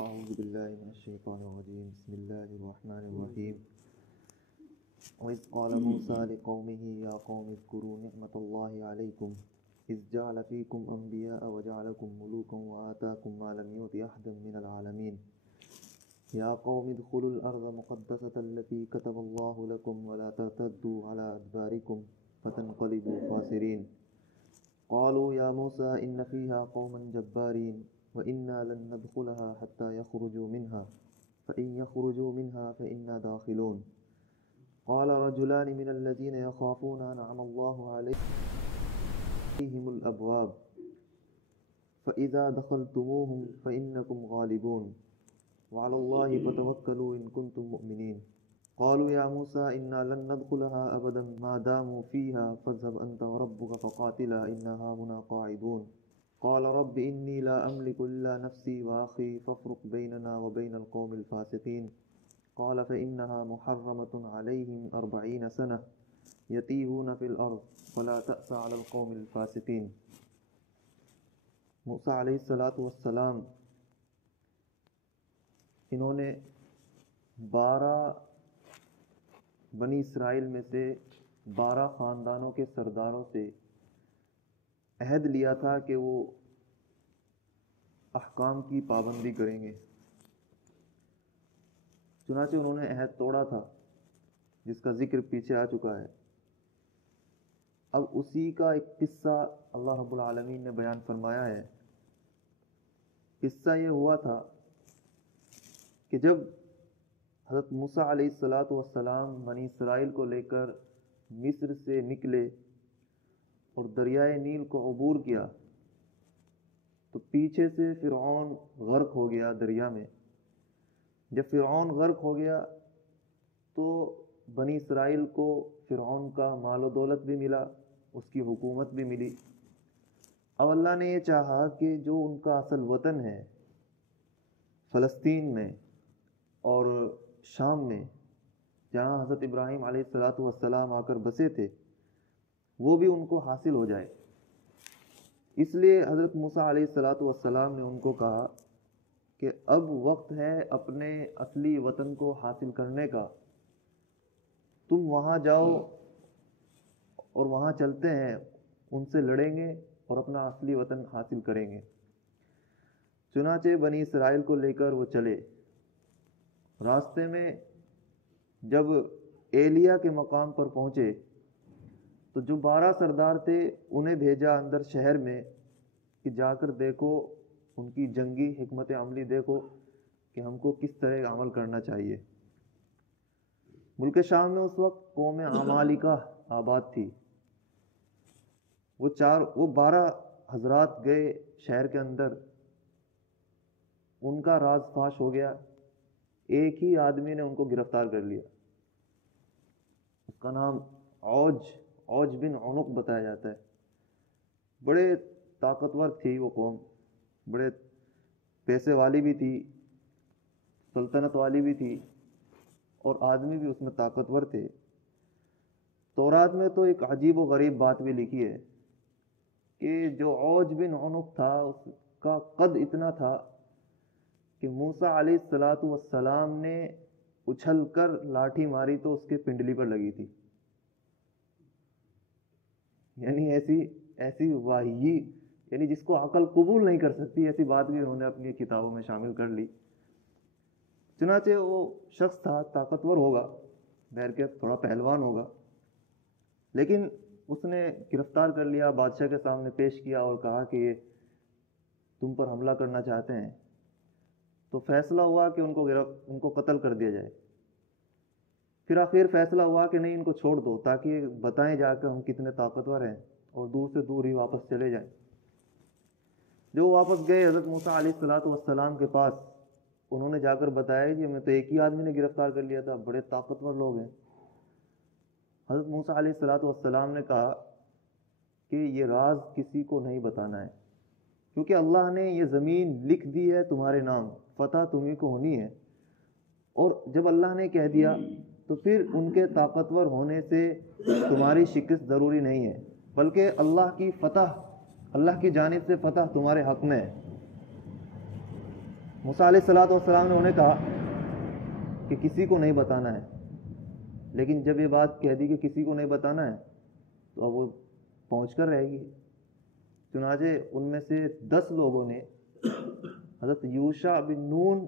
أعوذ بالله من الشيطان الرجيم بسم الله الرحمن الرحيم وإذ قال موسى لقومه يا قوم اذكروا نعمة الله عليكم إذ جعل فيكم أنبياء وجعلكم ملوكا وآتاكم ما لم يؤت أحدا من العالمين يا قوم ادخلوا الأرض مقدسة التي كتب الله لكم ولا ترتدوا على أدباركم فتنقلبوا خاسرين قالوا يا موسى إن فيها قوما جبارين وإنا لن ندخلها حتى يخرجوا منها فإن يخرجوا منها فإنا داخلون قال رجلان من الذين يخافون أنعم الله عليهم الأبواب فإذا دخلتموهم فإنكم غالبون وعلى الله فتوكلوا إن كنتم مؤمنين قالوا يا موسى إنا لن ندخلها أبدا ما داموا فيها فاذهب أنت وربك فقاتلا إنا هاهنا قاعدون قال رب إني لا أملك إلا نفسي وأخي فافرق بيننا وبين القوم الفاسقين قال فإنها محرمة عليهم 40 سنة يتيهون في الأرض فلا تأس على القوم الفاسقين موسیٰ علیہ السلام انہوں نے 12 بنی اسرائیل میں سے 12 خاندانوں کے سرداروں سے عہد لیا تھا کہ وہ احکام کی پابندی کریں گے. چنانچہ انہوں نے عہد توڑا تھا جس کا ذکر پیچھے آ چکا ہے. اب اسی کا ایک قصہ اللہ رب العالمین نے بیان فرمایا ہے. قصہ یہ ہوا تھا کہ جب حضرت موسیٰ علیہ السلام بنی اسرائیل کو لے کر مصر سے نکلے اور دریائے نیل کو عبور کیا تو پیچھے سے فرعون غرق ہو گیا دریا میں. جب فرعون غرق ہو گیا تو بنی اسرائیل کو فرعون کا مال و دولت بھی ملا, اس کی حکومت بھی ملی. اب اللہ نے یہ چاہا کہ جو ان کا اصل وطن ہے فلسطین میں اور شام میں جہاں حضرت ابراہیم علیہ السلام آ کر بسے تھے وہ بھی ان کو حاصل ہو جائے. اس لیے حضرت موسیٰ علیہ السلام نے ان کو کہا کہ اب وقت ہے اپنے اصلی وطن کو حاصل کرنے کا, تم وہاں جاؤ اور وہاں چلتے ہیں, ان سے لڑیں گے اور اپنا اصلی وطن حاصل کریں گے. چنانچہ بنی اسرائیل کو لے کر وہ چلے. راستے میں جب ایلیا کے مقام پر پہنچے تو جو 12 سردار تھے انہیں بھیجا اندر شہر میں کہ جا کر دیکھو, ان کی جنگی حکمت عملی دیکھو کہ ہم کو کس طرح عمل کرنا چاہیے. ملک شام میں اس وقت قوم عمالقہ آباد تھی. وہ 12 حضرات گئے شہر کے اندر, ان کا راز فاش ہو گیا. ایک ہی آدمی نے ان کو گرفتار کر لیا. اس کا نام عوج بن عنق بتایا جاتا ہے. بڑے طاقتور تھی وہ قوم, بڑے پیسے والی بھی تھی, سلطنت والی بھی تھی, اور آدمی بھی اس میں طاقتور تھے. تورات میں تو ایک عجیب و غریب بات بھی لکھی ہے کہ جو عوج بن عنق تھا اس کا قد اتنا تھا کہ موسیٰ علیہ السلام نے اچھل کر لاٹھی ماری تو اس کے پنڈلی پر لگی تھی. یعنی ایسی واہی, یعنی جس کو عقل قبول نہیں کر سکتی, ایسی بات بھی انہوں نے اپنی کتابوں میں شامل کر لی. چنانچہ وہ شخص تھا, طاقتور ہوگا, بہر کے تھوڑا پہلوان ہوگا, لیکن اس نے گرفتار کر لیا, بادشاہ کے سامنے پیش کیا اور کہا کہ یہ تم پر حملہ کرنا چاہتے ہیں. تو فیصلہ ہوا کہ ان کو قتل کر دیا جائے. پھر آخر فیصلہ ہوا کہ نہیں, ان کو چھوڑ دو تاکہ بتائیں جا کر ہم کتنے طاقتور ہیں اور دور سے دور ہی واپس چلے جائیں. جو واپس گئے حضرت موسیٰ علیہ السلام کے پاس, انہوں نے جا کر بتایا کہ میں تو ایک ہی آدمی نے گرفتار کر لیا تھا, بڑے طاقتور لوگ ہیں. حضرت موسیٰ علیہ السلام نے کہا کہ یہ راز کسی کو نہیں بتانا ہے, کیونکہ اللہ نے یہ زمین لکھ دی ہے تمہارے نام, فتح تمہیں کو ہونی ہے. اور جب اللہ نے کہہ دیا تو پھر ان کے طاقتور ہونے سے تمہاری شکست ضروری نہیں ہے, بلکہ اللہ کی فتح, اللہ کی جانب سے فتح تمہارے حق میں ہے. موسیٰ علیہ الصلوۃ والسلام نے انہیں کہا کہ کسی کو نہیں بتانا ہے، لیکن جب یہ بات کہہ دی کہ کسی کو نہیں بتانا ہے تو اب وہ پہنچ کر رہے گی۔ چنانچہ ان میں سے 10 لوگوں نے حضرت یوشع بن نون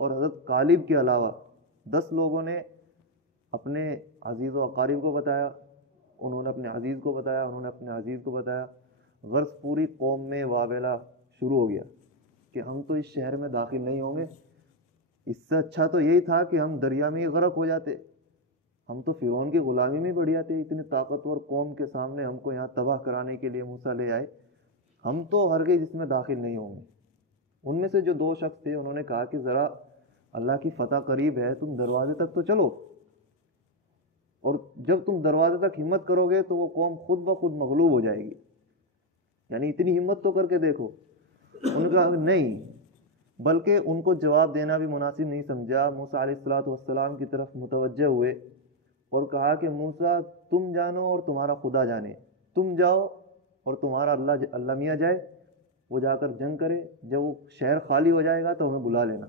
اور حضرت کالب کے علاوہ 10 لوگوں نے اپنے عزیز و اقارب کو بتایا، انہوں نے اپنے عزیز کو بتایا، انہوں نے اپنے عزیز کو بتایا۔ غرض پوری قوم میں واویلا شروع ہو گیا کہ ہم تو اس شہر میں داخل نہیں ہوں گے، اس سے اچھا تو یہی تھا کہ ہم دریا میں ہی غرق ہو جاتے، ہم تو فرعون کی غلامی میں بڑھ جاتے، اتنی طاقتور قوم کے سامنے ہم کو یہاں تباہ کرانے کے لیے موسیٰ لے آئے، ہم تو ہرگز اس میں داخل نہیں ہوں گے۔ ان میں سے جو 2 شخص تھے انہوں نے کہا کہ ذرا اللہ کی فتح قریب ہے، تم دروازے تک تو چلو، اور جب تم دروازے تک ہمت کرو گے تو وہ قوم خود بخود مغلوب ہو جائے گی، یعنی اتنی ہمت تو کر کے دیکھو۔ ان کا نہیں، بلکہ ان کو جواب دینا بھی مناسب نہیں سمجھا، موسیٰ علیہ الصلوۃ والسلام کی طرف متوجہ ہوئے اور کہا کہ موسیٰ تم جانو اور تمہارا خدا جانے، تم جاؤ اور تمہارا اللہ میاں جائے، وہ جا کر جنگ کرے، جب وہ شہر خالی ہو جائے گا تو ہمیں بلا لینا۔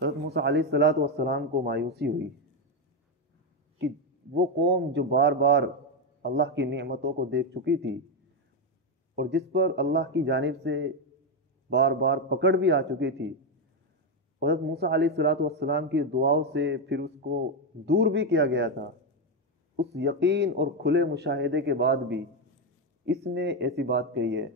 حضرت موسیٰ علیہ الصلوۃ والسلام کو مایوسی ہوئی کہ وہ قوم جو بار بار اللہ کی نعمتوں کو دیکھ چکی تھی اور جس پر اللہ کی جانب سے بار بار پکڑ بھی آ چکی تھی، حضرت موسیٰ علیہ الصلوۃ والسلام کی دعاؤں سے پھر اس کو دور بھی کیا گیا تھا، اس یقین اور کھلے مشاہدے کے بعد بھی اس نے ایسی بات کہی ہے۔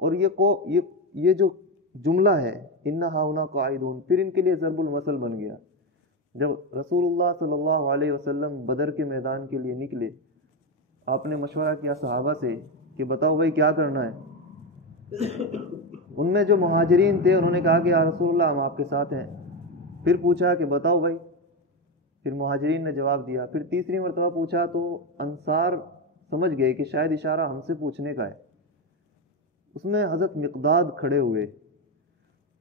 اور یہ جو جملہ ہے اِنَّ ہَٰؤْنَا قَاعِدُونَ، پھر ان کے لیے ضرب المثل بن گیا۔ جب رسول اللہ صلی اللہ علیہ وسلم بدر کے میدان کے لیے نکلے، آپ نے مشورہ کیا صحابہ سے کہ بتاؤ بھائی کیا کرنا ہے۔ ان میں جو مہاجرین تھے انہوں نے کہا کہ یا رسول اللہ ہم آپ کے ساتھ ہیں۔ پھر پوچھا کہ بتاؤ بھائی، پھر مہاجرین نے جواب دیا، پھر تیسری مرتبہ پوچھا تو انصار سمجھ گئے کہ شاید اشارہ ہم سے پوچھنے کا ہے۔ اس میں حضرت مقداد کھڑے ہوئے،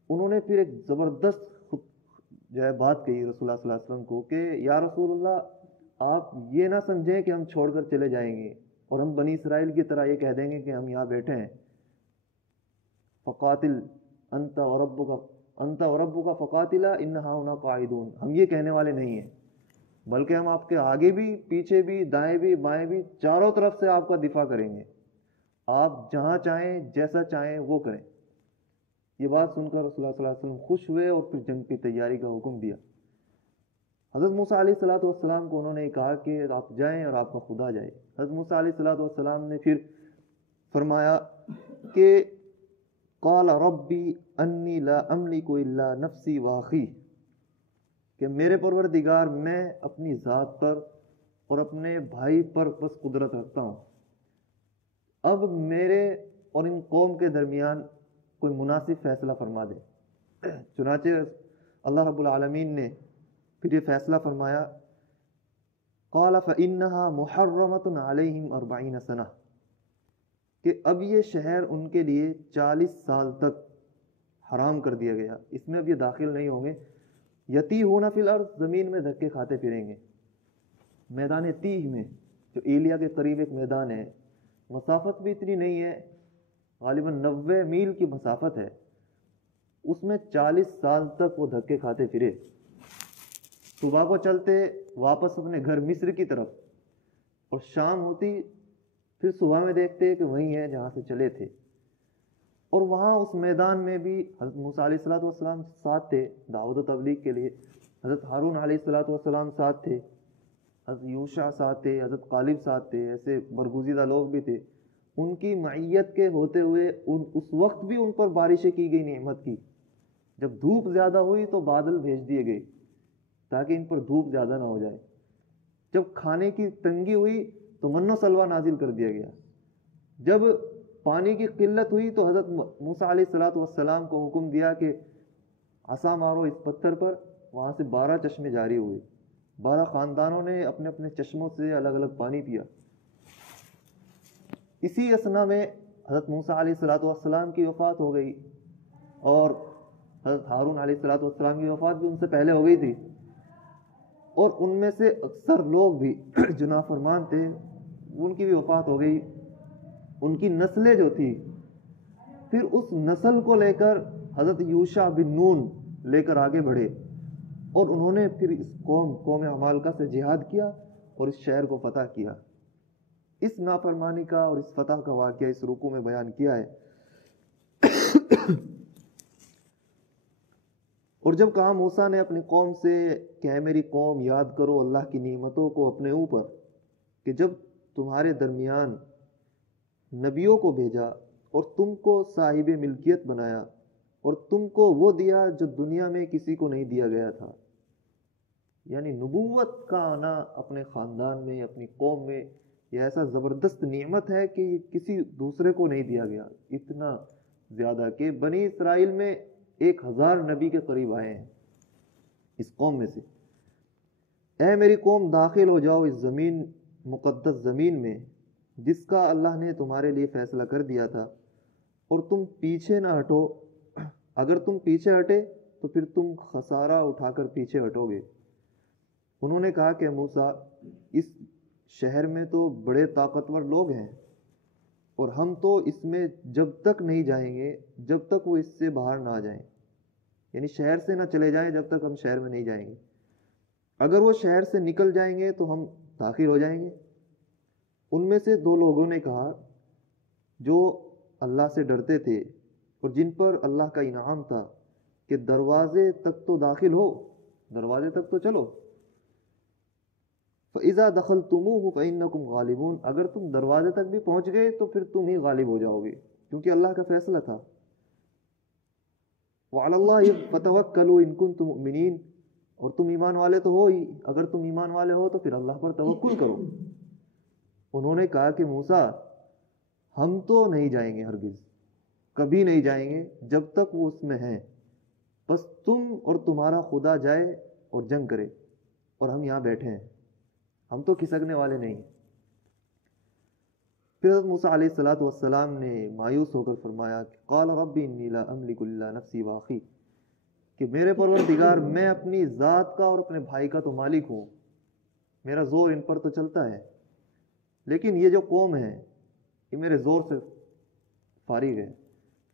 انہوں نے پھر ایک زبردست جو ہے بات کہی رسول اللہ صلی اللہ علیہ وسلم کو کہ یا رسول اللہ آپ یہ نہ سمجھیں کہ ہم چھوڑ کر چلے جائیں گے اور ہم بنی اسرائیل کی طرح یہ کہہ دیں گے کہ ہم یہاں بیٹھے ہیں، فقاتل انت وربک فقاتلا ان ہاؤنا قاعدون، ہم یہ کہنے والے نہیں ہیں، بلکہ ہم آپ کے آگے بھی پیچھے بھی دائیں بھی بائیں بھی چاروں طرف سے آپ کا دفاع کریں گے، آپ جہاں چاہیں جیسا چاہیں وہ کریں۔ یہ بات سن کر رسول اللہ صلی اللہ علیہ وسلم خوش ہوئے اور پھر جنگ کی تیاری کا حکم دیا۔ حضرت موسیٰ علیہ الصلوۃ والسلام کو انہوں نے کہا کہ آپ جائیں اور آپ کا خدا جائے۔ حضرت موسیٰ علیہ الصلوۃ والسلام نے پھر فرمایا کہ قال ربی انی لا املک الا نفسی واخی، کہ میرے پروردگار میں اپنی ذات پر اور اپنے بھائی پر بس قدرت رکھتا ہوں، اب میرے اور ان قوم کے درمیان کوئی مناسب فیصلہ فرما دے۔ چنانچہ اللہ رب العالمین نے پھر یہ فیصلہ فرمایا، قال فإنها محرمۃ علیہم 40 سنہ، کہ اب یہ شہر ان کے لیے 40 سال تک حرام کر دیا گیا، اس میں اب یہ داخل نہیں ہوں گے۔ یتیہون فی الارض، زمین میں دھکے کھاتے پھریں گے۔ میدان تیہ میں جو ایلیا کے قریب ایک میدان ہے، مسافت بھی اتنی نہیں ہے، غالباً 90 میل کی مسافت ہے، اس میں 40 سال تک وہ دھکے کھاتے پھرے۔ صبح کو چلتے واپس اپنے گھر مصر کی طرف، اور شام ہوتی پھر صبح میں دیکھتے کہ وہیں ہے جہاں سے چلے تھے۔ اور وہاں اس میدان میں بھی حضرت موسیٰ علیہ الصلوۃ والسلام ساتھ تھے دعوت و تبلیغ کے لیے، حضرت ہارون علیہ الصلوۃ والسلام ساتھ تھے، حضرت یوشع ساتھ تھے، حضرت کالب ساتھ تھے، ایسے برگزیدہ لوگ بھی تھے۔ ان کی معیت کے ہوتے ہوئے اس وقت بھی ان پر بارشیں کی گئی نعمت کی، جب دھوپ زیادہ ہوئی تو بادل بھیج دیے گئے تاکہ ان پر دھوپ زیادہ نہ ہو جائے، جب کھانے کی تنگی ہوئی تو من و سلوہ نازل کر دیا گیا، جب پانی کی قلت ہوئی تو حضرت موسیٰ علیہ الصلوۃ والسلام کو حکم دیا کہ عصا مارو اس پتھر پر، وہاں سے 12 چشمے جاری ہوئے، 12 خاندانوں نے اپنے اپنے چشموں سے الگ الگ پانی پیا۔ اسی اثنا میں حضرت موسیٰ علیہ الصلوۃ والسلام کی وفات ہو گئی، اور حضرت ہارون علیہ الصلوۃ والسلام کی وفات بھی ان سے پہلے ہو گئی تھی، اور ان میں سے اکثر لوگ بھی جو نافرمان تھے ان کی بھی وفات ہو گئی۔ ان کی نسلیں جو تھی پھر اس نسل کو لے کر حضرت یوشع بن نون لے کر آگے بڑھے، اور انہوں نے پھر اس قوم عمالقہ سے جہاد کیا اور اس شہر کو فتح کیا۔ اس نافرمانی کا اور اس فتح کا واقعہ اس رکوع میں بیان کیا ہے۔ اور جب کہا موسیٰ نے اپنی قوم سے کہ اے میری قوم، یاد کرو اللہ کی نعمتوں کو اپنے اوپر، کہ جب تمہارے درمیان نبیوں کو بھیجا اور تم کو صاحب ملکیت بنایا اور تم کو وہ دیا جو دنیا میں کسی کو نہیں دیا گیا تھا۔ یعنی نبوت کا آنا اپنے خاندان میں، اپنی قوم میں، یہ ایسا زبردست نعمت ہے کہ یہ کسی دوسرے کو نہیں دیا گیا، اتنا زیادہ کہ بنی اسرائیل میں 1000 نبی کے قریب آئے ہیں اس قوم میں سے۔ اے میری قوم، داخل ہو جاؤ اس زمین، مقدس زمین میں، جس کا اللہ نے تمہارے لیے فیصلہ کر دیا تھا، اور تم پیچھے نہ ہٹو۔ اگر تم پیچھے ہٹے تو پھر تم خسارہ اٹھا کر پیچھے ہٹو گے۔ انہوں نے کہا کہ موسیٰ، اس شہر میں تو بڑے طاقتور لوگ ہیں، اور ہم تو اس میں جب تک نہیں جائیں گے جب تک وہ اس سے باہر نہ آ جائیں، یعنی شہر سے نہ چلے جائیں جب تک ہم شہر میں نہیں جائیں گے۔ اگر وہ شہر سے نکل جائیں گے تو ہم داخل ہو جائیں گے۔ ان میں سے 2 لوگوں نے کہا جو اللہ سے ڈرتے تھے اور جن پر اللہ کا انعام تھا کہ دروازے تک تو داخل ہو، دروازے تک تو چلو۔ فَإِذَا دَخَلْتُمُوهُ فَإِنَّكُمْ غَالِبُونَ، اگر تم دروازے تک بھی پہنچ گئے تو پھر تم ہی غالب ہو جاؤ گے، کیونکہ اللہ کا فیصلہ تھا۔ وَعَلَى اللَّهِ فَتَوَكَّلُوا إِن كُنتُم مُؤْمِنِينَ، اور تم ایمان والے تو ہو ہی، اگر تم ایمان والے ہو تو پھر اللہ پر توکل کرو۔ انہوں نے کہا کہ موسیٰ، ہم تو نہیں جائیں گے، ہرگز کبھی نہیں جائیں گے جب تک وہ اس میں ہیں، بس تم اور تمہارا خدا جائے اور جنگ کرے، اور ہم یہاں بیٹھے ہیں، ہم تو کھسکنے والے نہیں۔ پھر حضرت موسیٰ علیہ السلام نے مایوس ہو کر فرمایا کہ قال رب انی لا املک الا نفسی واخی، کہ میرے پروردگار، میں اپنی ذات کا اور اپنے بھائی کا تو مالک ہوں، میرا زور ان پر تو چلتا ہے، لیکن یہ جو قوم ہے یہ میرے زور سے فارغ ہے۔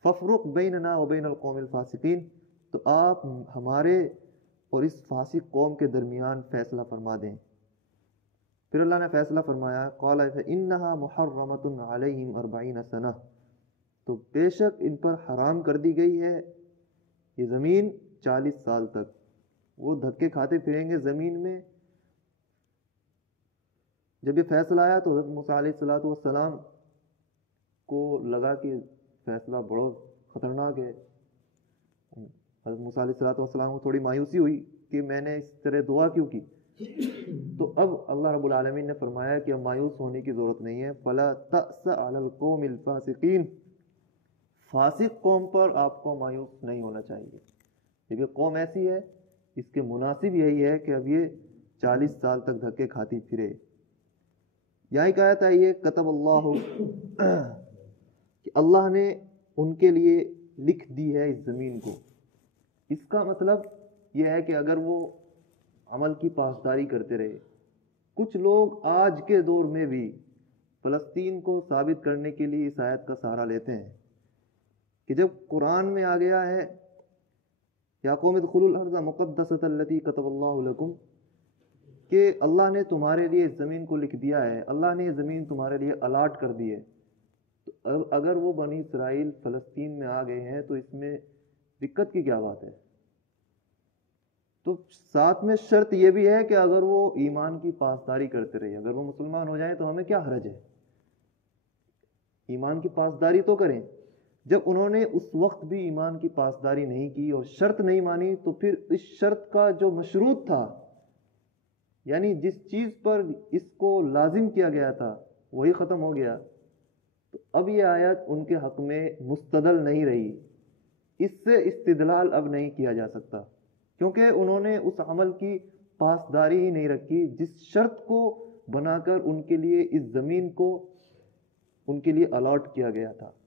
فافرق بیننا وبین القوم الفاسقین، تو آپ ہمارے اور اس فاسق قوم کے درمیان فیصلہ فرما دیں۔ پھر اللہ نے فیصلہ فرمایا، قال فإنها محرمۃ علیہم 40 سنہ، تو بے شک ان پر حرام کر دی گئی ہے یہ زمین 40 سال تک، وہ دھکے کھاتے پھریں گے زمین میں۔ جب یہ فیصلہ آیا تو حضرت موسیٰ علیہ السلام کو لگا کہ فیصلہ بڑا خطرناک ہے۔ حضرت موسیٰ علیہ السلام کو تھوڑی مایوسی ہوئی کہ میں نے اس طرح دعا کیوں کی، تو اب اللہ رب العالمین نے فرمایا کہ اب مایوس ہونے کی ضرورت نہیں ہے، فَلَا تَأْسَ عَلَى الْقَوْمِ الْفَاسِقِينَ، فاسق قوم پر آپ کو مایوس نہیں ہونا چاہیے۔ جب یہ قوم ایسی ہے، اس کے مناسب یہی ہے کہ اب یہ 40 سال تک دھکے کھاتی پھرے۔ یہاں ایک آیت آئی ہے، کتب اللہ، کہ اللہ نے ان کے لیے لکھ دی ہے اس زمین کو۔ اس کا مطلب یہ ہے کہ اگر وہ عمل کی پاسداری کرتے رہے، کچھ لوگ آج کے دور میں بھی فلسطین کو ثابت کرنے کے لیے اس آیت کا سہارا لیتے ہیں کہ جب قرآن میں آ گیا ہے یا قوم ادخلوا الارض مقدسۃ التی کتب اللہ لکم، کہ اللہ نے تمہارے لیے اس زمین کو لکھ دیا ہے، اللہ نے یہ زمین تمہارے لیے الاٹ کر دی ہے، تو اگر وہ بنی اسرائیل فلسطین میں آ گئے ہیں تو اس میں دقت کی کیا بات ہے؟ تو ساتھ میں شرط یہ بھی ہے کہ اگر وہ ایمان کی پاسداری کرتے رہے، اگر وہ مسلمان ہو جائیں تو ہمیں کیا حرج ہے، ایمان کی پاسداری تو کریں۔ جب انہوں نے اس وقت بھی ایمان کی پاسداری نہیں کی اور شرط نہیں مانی، تو پھر اس شرط کا جو مشروط تھا، یعنی جس چیز پر اس کو لازم کیا گیا تھا، وہی ختم ہو گیا، تو اب یہ آیت ان کے حق میں مستدل نہیں رہی، اس سے استدلال اب نہیں کیا جا سکتا، کیونکہ انہوں نے اس عمل کی پاسداری ہی نہیں رکھی جس شرط کو بنا کر ان کے لیے اس زمین کو ان کے لیے الاٹ کیا گیا تھا۔